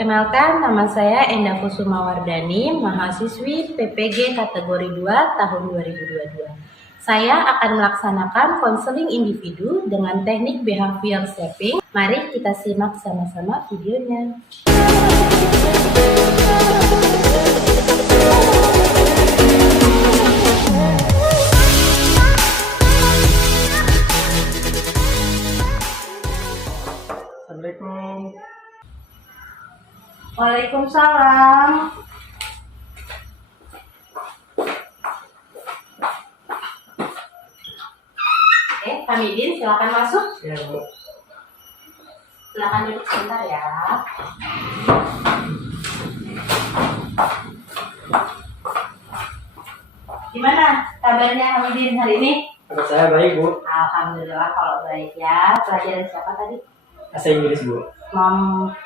Perkenalkan, nama saya Endah Kusuma Wardani, mahasiswi PPG kategori 2 tahun 2022. Saya akan melaksanakan konseling individu dengan teknik behavior shaping. Mari kita simak sama-sama videonya. Assalamualaikum. Waalaikumsalam. Hamidin, silakan masuk. Ya, Bu. Silakan duduk sebentar ya. Gimana kabarnya Hamidin hari ini? Kabar saya baik, Bu. Alhamdulillah kalau baik ya. Pelajaran siapa tadi? Bahasa Inggris, Bu. Mam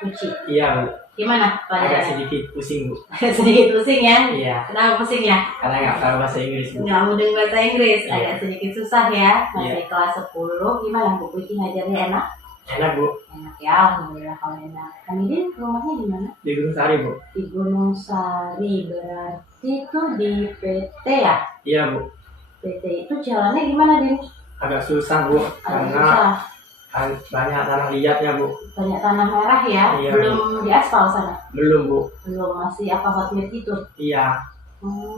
Puci. Iya, Bu. Gimana Agak pelajarannya? sedikit pusing, Bu. Sedikit pusing ya? Iya, Kenapa pusing ya? karena nggak tahu bahasa Inggris, Bu. Nggak mudeng bahasa Inggris, Iya. agak sedikit susah ya. Masih Iya. kelas 10. Gimana Bu Puci ngajarnya enak? Enak, Bu. Enak ya, alhamdulillah kalau enak. Hamidin rumahnya di mana? Di Gunung Sari, Bu. Di Gunung Sari, berarti itu di PT ya? Iya, Bu. PT itu jalannya gimana, Din? Agak susah, Bu. Agak Karena susah. banyak tanah liatnya, Bu. Banyak tanah merah ya? Iya, Belum di aspal sana? Belum, Bu. Belum, masih apa hot mix itu? Iya.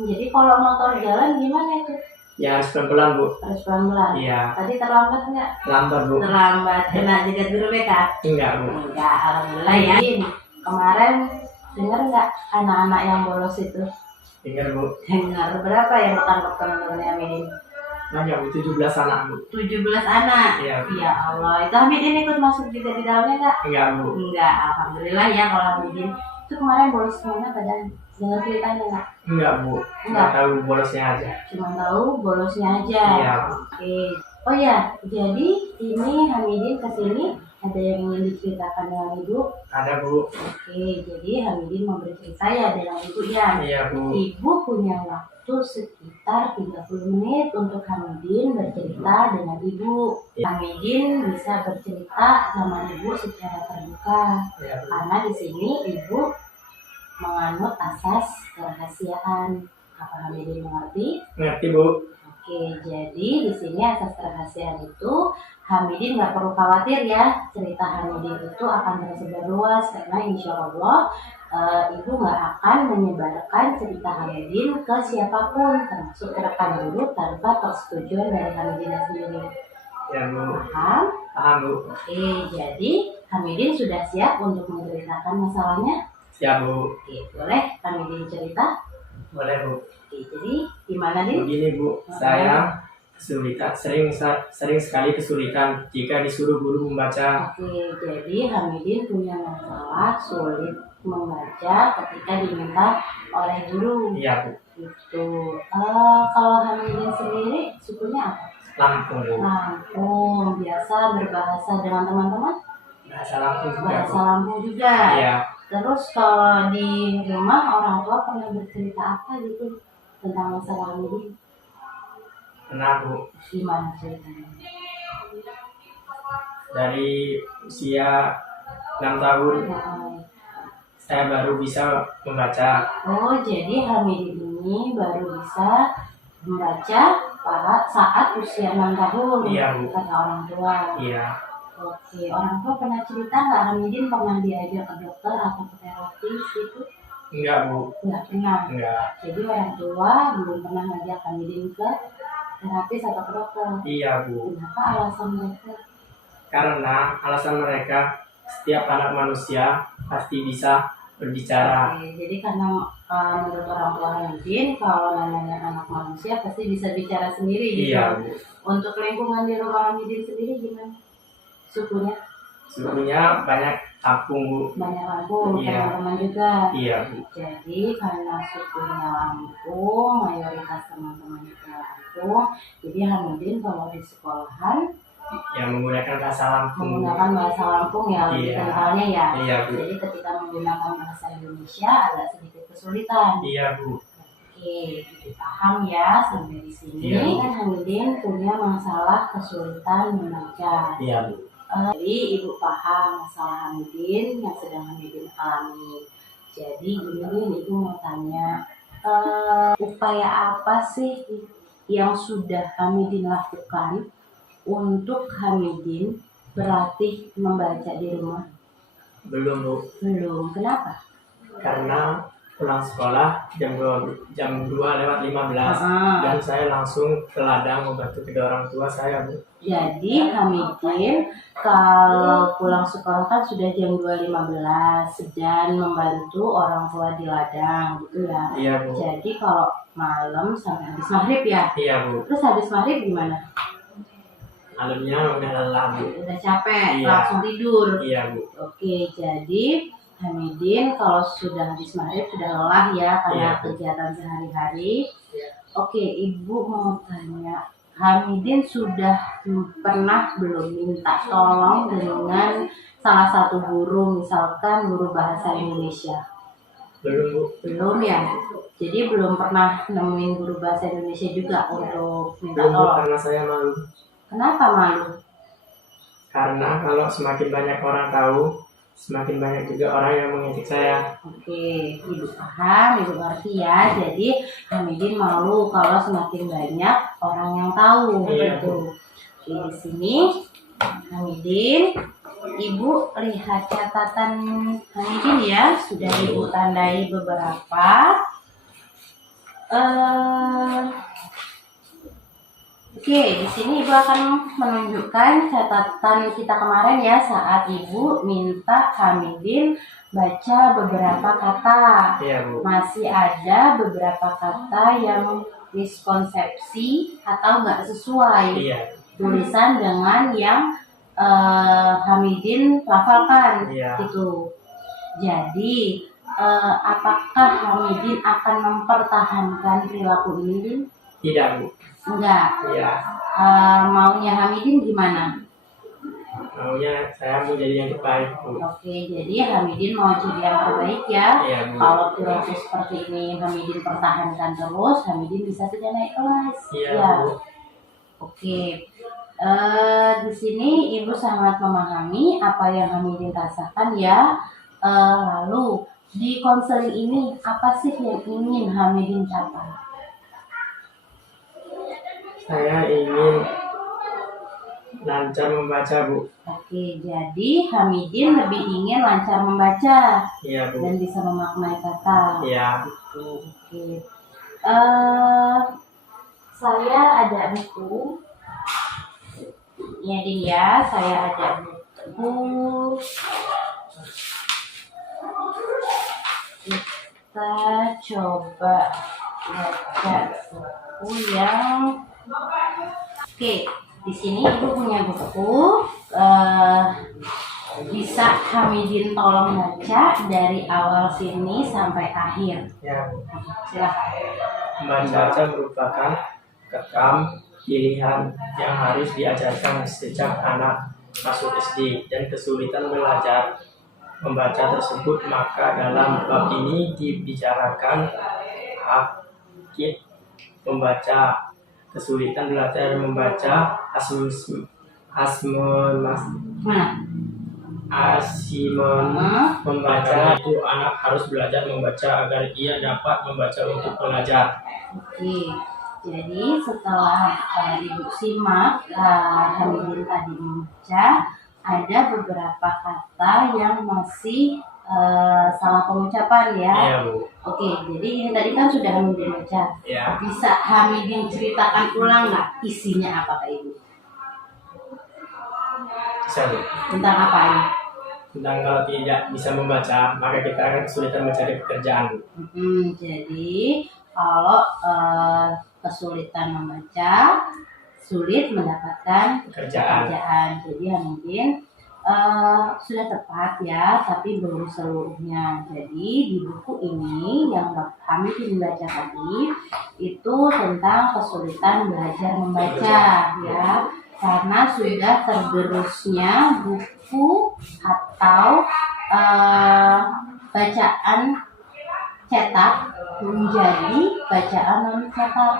Jadi kalau motor jalan gimana itu? Ya, harus pelan-pelan, Bu. Harus pelan-pelan? Iya. Tadi terlambat nggak? Lambat, Bu. Terlambat, kena jegat guru BK? Enggak, Bu. Enggak, alhamdulillah ya. Kemarin dengar nggak anak-anak yang bolos itu? Dengar, Bu. Dengar. Berapa yang ketangkep teman-temannya Hamidin? Banyak, Bu. 17 anak, Bu. 17 anak? Iya. Ya Allah, itu Hamidin ikut masuk juga di dalamnya nggak? Enggak, Bu. Enggak, alhamdulillah ya kalau Hamidin. Itu kemarin bolos kemana padahal? Dengar ceritanya nggak? Enggak, Bu. Enggak. Enggak tahu bolosnya aja. Cuma tahu bolosnya aja. Iya, Bu. Oke. Oh ya, jadi ini Hamidin kesini ada yang ingin diceritakan dengan Ibu. Ada, Bu. Oke, jadi Hamidin mau bercerita ya dengan Ibu ya. Iya, Bu. Ibu punya waktu sekitar 30 menit untuk Hamidin bercerita dengan Ibu. Hamidin bisa bercerita sama Ibu secara terbuka. Iya, Bu. Karena di sini Ibu menganut asas kerahasiaan. Apa Hamidin mengerti? Ngerti, Bu. Oke, jadi di sini asas kerahasiaan itu Hamidin nggak perlu khawatir ya, cerita Hamidin itu akan tersebar luas karena insya Allah Ibu nggak akan menyebarkan cerita Hamidin ke siapapun, termasuk ke rekan guru tanpa persetujuan dari Hamidin sendiri. Ya, Bu. Paham? Paham, Bu. Oke, jadi Hamidin sudah siap untuk menceritakan masalahnya? Siap, Bu. Oke, boleh Hamidin cerita? Boleh, Bu. Oke, jadi gimana nih? Begini, Bu, saya kesulitan, sering sekali kesulitan jika disuruh guru membaca. Oke, jadi Hamidin punya masalah sulit membaca ketika diminta oleh guru. Iya, Bu. Itu kalau Hamidin sendiri sukunya apa? Lampung, Bu. Lampung. Biasa berbahasa dengan teman-teman? Bahasa Lampung juga, Bahasa Bu. Lampung juga. Iya. Terus kalau di rumah orang tua pernah bercerita apa gitu tentang masalah Hamidin? Pernah, Bu. Gimana ceritanya? Dari usia 6 tahun, saya baru bisa membaca. Oh, jadi Hamidin ini baru bisa membaca saat usia 6 tahun, Iya, Bu. kata orang tua. Iya. Oke, orang tua pernah cerita nggak Hamidin pernah diajak ke dokter atau ke terapis gitu? Enggak, Bu. Nggak pernah. Enggak. Jadi orang tua belum pernah ngajak Hamidin ke terapis atau ke dokter. Iya, Bu. Kenapa alasan mereka? Karena alasan mereka, setiap anak manusia pasti bisa berbicara. Oke, jadi karena menurut orang tua Hamidin kalau namanya anak manusia pasti bisa bicara sendiri gitu. Iya, Bu. Untuk lingkungan di rumah Hamidin sendiri gimana? Sukunya Sukunya banyak kampung, Bu. banyak Lampung, Iya. teman-teman juga. Iya, Bu. Jadi karena sukunya Lampung, mayoritas teman-teman juga Lampung. Jadi Hamidin kalau di sekolahan Yang menggunakan bahasa Lampung. menggunakan bahasa Lampung ya lebih Iya. kentalnya ya. Iya, Bu. Jadi ketika menggunakan bahasa Indonesia agak sedikit kesulitan. Iya, Bu. Oke, paham ya sampai di sini. Iya. Kan Hamidin punya masalah kesulitan membaca. Iya, Bu. Jadi Ibu paham masalah Hamidin yang sedang Hamidin alami. Jadi ini Ibu mau tanya, upaya apa sih yang sudah Hamidin lakukan untuk Hamidin berlatih membaca di rumah? Belum, Bu. Belum. Kenapa? Karena pulang sekolah jam 2 lewat 15 dan saya langsung ke ladang membantu kedua orang tua saya, Bu. Jadi Hamidin kalau pulang sekolah kan sudah jam 2.15 dan membantu orang tua di ladang gitu ya. Iya, Bu. Jadi kalau malam sampai habis maghrib ya. Iya, Bu. Terus habis maghrib gimana? Malamnya udah lelah, Bu. Udah capek, Iya. langsung tidur. Iya, Bu. Oke, jadi Hamidin kalau sudah habis maghrib sudah lelah ya karena Iya. kegiatan sehari-hari. Iya. Oke, Ibu mau tanya, Hamidin sudah pernah belum minta tolong dengan salah satu guru, misalkan guru bahasa Indonesia? Belum, Bu. Belum ya? Jadi belum pernah nemuin guru bahasa Indonesia juga untuk minta Belum, Bu, tolong? karena saya malu. Kenapa malu? Karena kalau semakin banyak orang tahu, semakin banyak juga orang yang mengejek saya. Oke, Ibu paham, Ibu ngerti ya. Jadi Hamidin malu kalau semakin banyak orang yang tahu Iya. gitu. Oke, di sini Hamidin, Ibu lihat catatan Hamidin ya, sudah Ibu tandai beberapa. Oke, di sini Ibu akan menunjukkan catatan kita kemarin ya saat Ibu minta Hamidin baca beberapa kata. Iya, Bu. Masih ada beberapa kata yang miskonsepsi atau nggak sesuai Iya. tulisan dengan yang Hamidin lafalkan Iya. gitu. Jadi apakah Hamidin akan mempertahankan perilaku ini, Din? Tidak, Bu. Enggak. Iya. Maunya Hamidin gimana? Maunya saya mau jadi yang terbaik, Bu. Oke, jadi Hamidin mau jadi yang terbaik ya. Iya, Bu. Kalau perilaku seperti ini Hamidin pertahankan terus, Hamidin bisa tidak naik kelas. Iya, Ya. Bu. Oke. Di sini Ibu sangat memahami apa yang Hamidin rasakan ya. Lalu di konseling ini apa sih yang ingin Hamidin capai? Saya ingin lancar membaca, Bu. Oke, jadi Hamidin lebih ingin lancar membaca Iya, Bu. dan bisa memaknai kata. Iya. Oke. Saya ada buku. Ya, Din ya, saya ada buku. Kita coba baca buku yang Oke, di sini Ibu punya buku. Bisa Hamidin tolong baca dari awal sini sampai akhir. Ya, Bu. Silakan. Membaca merupakan kekam pilihan yang harus diajarkan sejak anak masuk SD dan kesulitan belajar membaca tersebut, maka dalam bab ini dibicarakan hakik membaca, kesulitan belajar membaca, Asimon membaca itu anak harus belajar membaca agar ia dapat membaca untuk belajar. Oke, jadi setelah Ibu simak Hamidin tadi membaca, ada beberapa kata yang masih salah pengucapan ya. Iya, Bu. Oke, jadi ini tadi kan sudah Hamidin baca. Ya. Bisa Hamidin ceritakan ulang nggak isinya apa Kak Ibu? Bisa, Bu. Tentang apa ini? Tentang kalau tidak bisa membaca, maka kita akan kesulitan mencari pekerjaan. Jadi kalau kesulitan membaca, sulit mendapatkan pekerjaan. Jadi Hamidin sudah tepat ya, tapi belum seluruhnya. Jadi di buku ini yang Hamidin baca tadi itu tentang kesulitan belajar membaca ya, karena sudah tergerusnya buku atau bacaan cetak menjadi bacaan non cetak.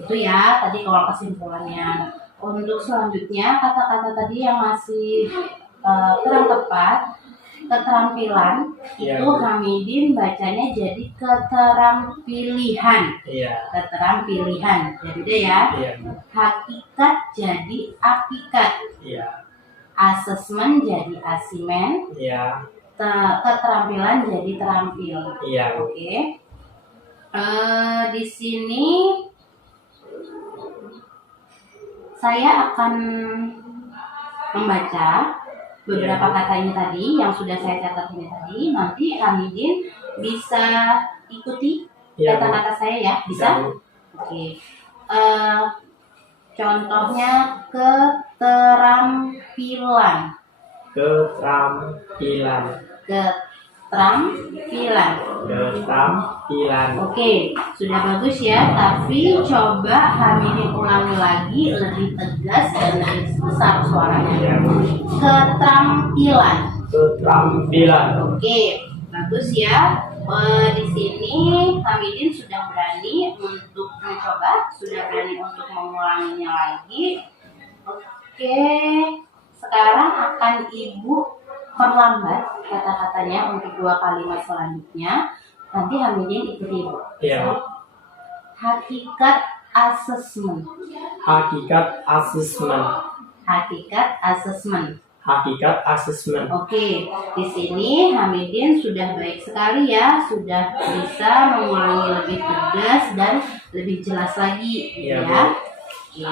Itu ya tadi kalau kesimpulannya. Untuk selanjutnya kata-kata tadi yang masih kurang tepat, keterampilan Iya, itu Hamidin bacanya jadi keterampilan. Iya. Keterampilan. Jadi deh ya. Iya. Hakikat jadi hakikat. Iya. Asesmen jadi asimen. Iya. Keterampilan jadi terampil. Iya. Oke. Di sini saya akan membaca beberapa kata ini tadi yang sudah saya catat ini tadi. Nanti Hamidin bisa ikuti kata-kata saya ya, bisa? Oke. Contohnya keterampilan. Keterampilan. Oke, sudah bagus ya. Tapi coba Hamidin ulangi lagi lebih tegas dan lebih besar suaranya. Keterampilan. Oke, bagus ya. Di sini Hamidin sudah berani untuk mencoba, sudah berani untuk mengulanginya lagi. Oke, sekarang akan Ibu perlambat kata-katanya untuk 2 kalimat selanjutnya. Nanti Hamidin ikuti Ibu. Iya. Hakikat asesmen. Oke, di sini Hamidin sudah baik sekali ya, sudah bisa mengulangi lebih tegas dan lebih jelas lagi, ya. Oke.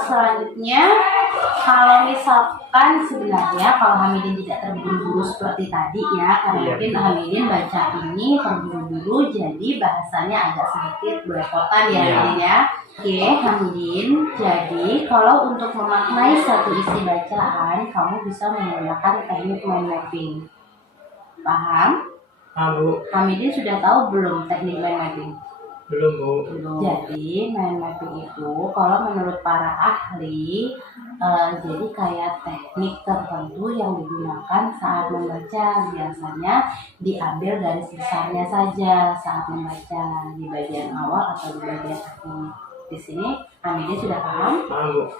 Selanjutnya, kalau misalkan sebenarnya kalau Hamidin tidak terburu-buru seperti tadi ya, karena mungkin Hamidin baca ini terburu-buru, jadi bahasanya agak sedikit belepotan ya, Hamidin ya. Oke, Hamidin, jadi kalau untuk memaknai satu isi bacaan, kamu bisa menggunakan teknik mind mapping. Paham? Bu. Hamidin sudah tahu belum teknik mind mapping? Belum, Bu. Jadi mind mapping itu kalau menurut para ahli jadi kayak teknik tertentu yang digunakan saat membaca. Biasanya diambil garis besarnya saja saat membaca di bagian awal atau di bagian akhir. Di sini Hamidin sudah paham? Paham, Bu.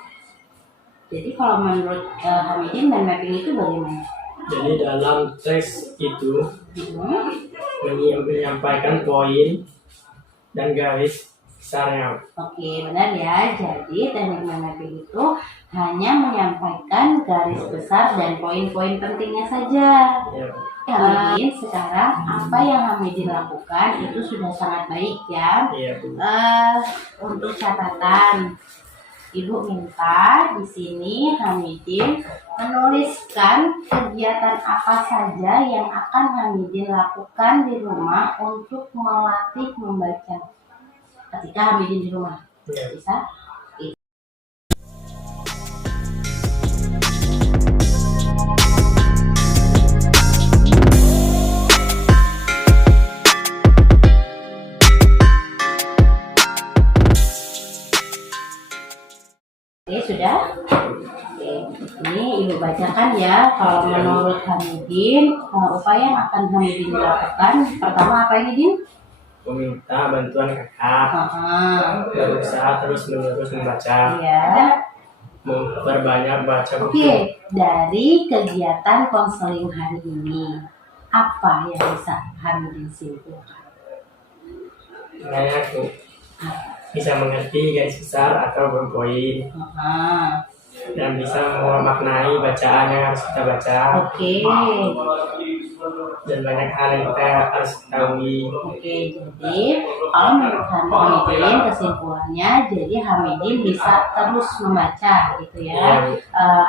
Jadi kalau menurut Hamidin mind mapping itu bagaimana? Jadi dalam teks itu menyampaikan poin dan garis besarnya. Oke, benar ya. Jadi teknik mind mapping itu hanya menyampaikan garis besar dan poin-poin pentingnya saja. Ya. Hamidin, sekarang apa yang Hamidin lakukan itu sudah sangat baik ya. Iya, Bu. Untuk catatan, Ibu minta di sini Hamidin menuliskan kegiatan apa saja yang akan Hamidin lakukan di rumah untuk melatih membaca ketika Hamidin di rumah. Ya. Bisa? Oke, sudah? Oke, ini Ibu bacakan ya. Kalau menurut Hamidin, upaya yang akan Hamidin lakukan, pertama apa ini, Din? Meminta bantuan kakak, berusaha terus-menerus membaca, memperbanyak baca buku. Oke, dari kegiatan konseling hari ini, apa yang bisa Hamidin simpulkan? Banyak, Bu. Bisa mengerti garis besar atau berpoin, dan bisa memaknai bacaan yang harus kita baca. Oke. Dan banyak hal yang kita harus ketahui. Oke, jadi kalau menurut Hamidin kesimpulannya, jadi Hamidin bisa terus membaca gitu ya.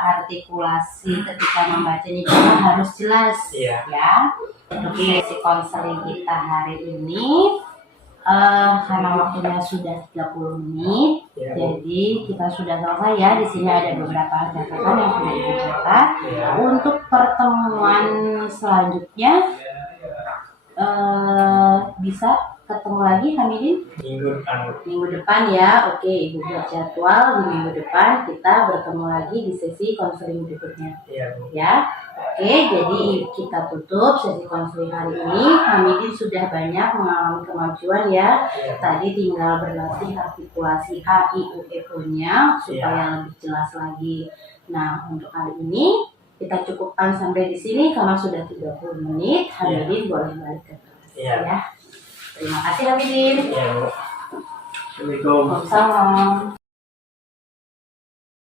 Artikulasi ketika membacanya juga harus jelas ya. Oke, si konseling kita hari ini karena waktunya sudah 30 menit, jadi kita sudah selesai ya. Di sini ada beberapa catatan yang sudah dicatat. Untuk pertemuan selanjutnya bisa ketemu lagi Hamidin? Minggu depan. Minggu depan ya. Oke, Ibu buat jadwal di minggu depan kita bertemu lagi di sesi konseling berikutnya. Iya, Bu. Ya. Oke, jadi kita tutup sesi konseling hari ini. Hamidin sudah banyak mengalami kemajuan ya. Iya. Tadi tinggal berlatih artikulasi A, I, U, E, O-nya supaya lebih jelas lagi. Nah, untuk hari ini kita cukupkan sampai di sini karena sudah 30 menit. Hamidin boleh balik ke kelas ya. Terima kasih Hamidin. Iya, Bu. Assalamualaikum. Waalaikumsalam.